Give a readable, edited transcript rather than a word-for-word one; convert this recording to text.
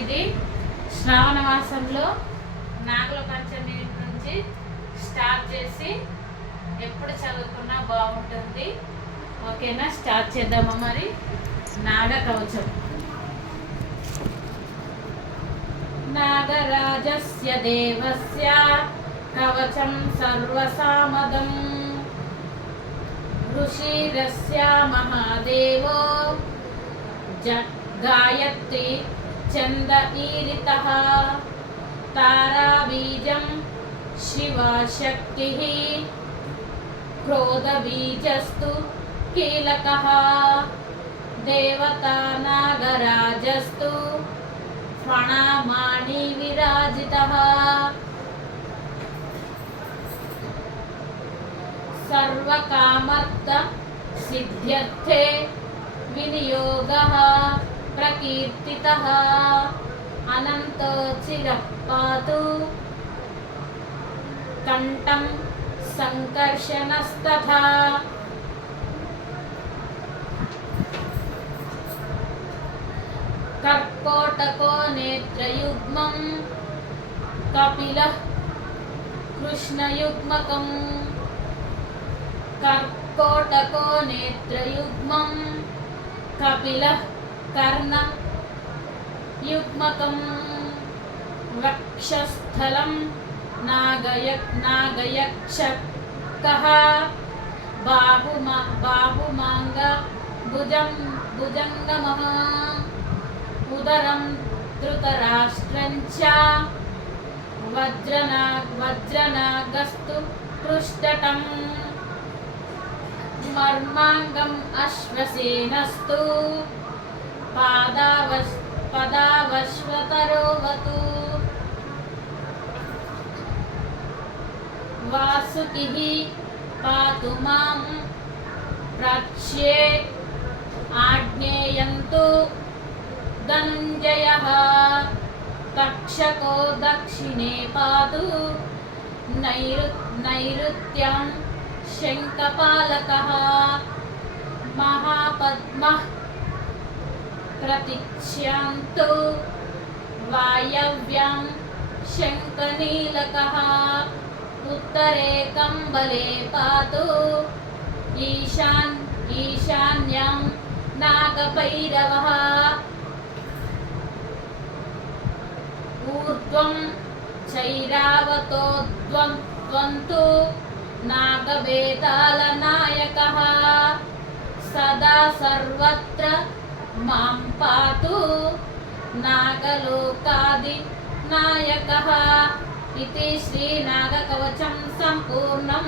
ఇది శ్రావణ మాసంలో నాగుల పంచమి నుంచి స్టార్ట్ చేసి ఎప్పుడు చదువుకున్నా బాగుంటుంది. ఓకేనా, స్టార్ట్ చేద్దామా మరి. నాగ కవచం. నాగరాజస్య దేవస్య కవచం సర్వసామదం ఋషిరస్య మహాదేవో గాయత్రి చంద ఈరితః తారాబీజం శివశక్తిః క్రోధబీజస్తు కీలకః దేవతా నాగరాజస్తు ఫణామాణి విరాజితః సర్వకామర్థ సిద్ధ్యర్థే వినియోగః ప్రకీర్తితః అనంతో చిరః పాతు కంఠం సంకర్షణస్తథా కర్కోటకో నేత్రయుగ్మం కపిలః కృష్ణయుగ్మకం కర్కోటకో నేత్రయుగ్మం కపిలః కర్ణయుగ్మకం వక్షస్థలం నాగయక్షకః బాహుమాంగ భుజంగమః ఉదరం ధృతరాష్ట్రం చ వజ్రనాగస్తు పృష్ఠటం మర్మాంగం అశ్వసేనస్తు పదావశ్వతరోవతు వాసుకిః పాతు మాం ప్రాచ్యే ఆగ్నేయంతు ధనుంజయః తక్షకో దక్షిణే పాతు నైరుత్యం శంఖపాలకః మహాపద్మః ప్రతిచ్యంతు వాయవ్యం శంఖనీలకః ఉత్తరే కంబలే పాతు ఈశాన్యం నాగభైరవః ఊర్ధ్వం చైరావతోద్వంతు నాగవేతాళనాయకః సదా సర్వత్ర మాం పాతు నాగలోకాది నాయకః. ఇది శ్రీ నాగకవచం సంపూర్ణం.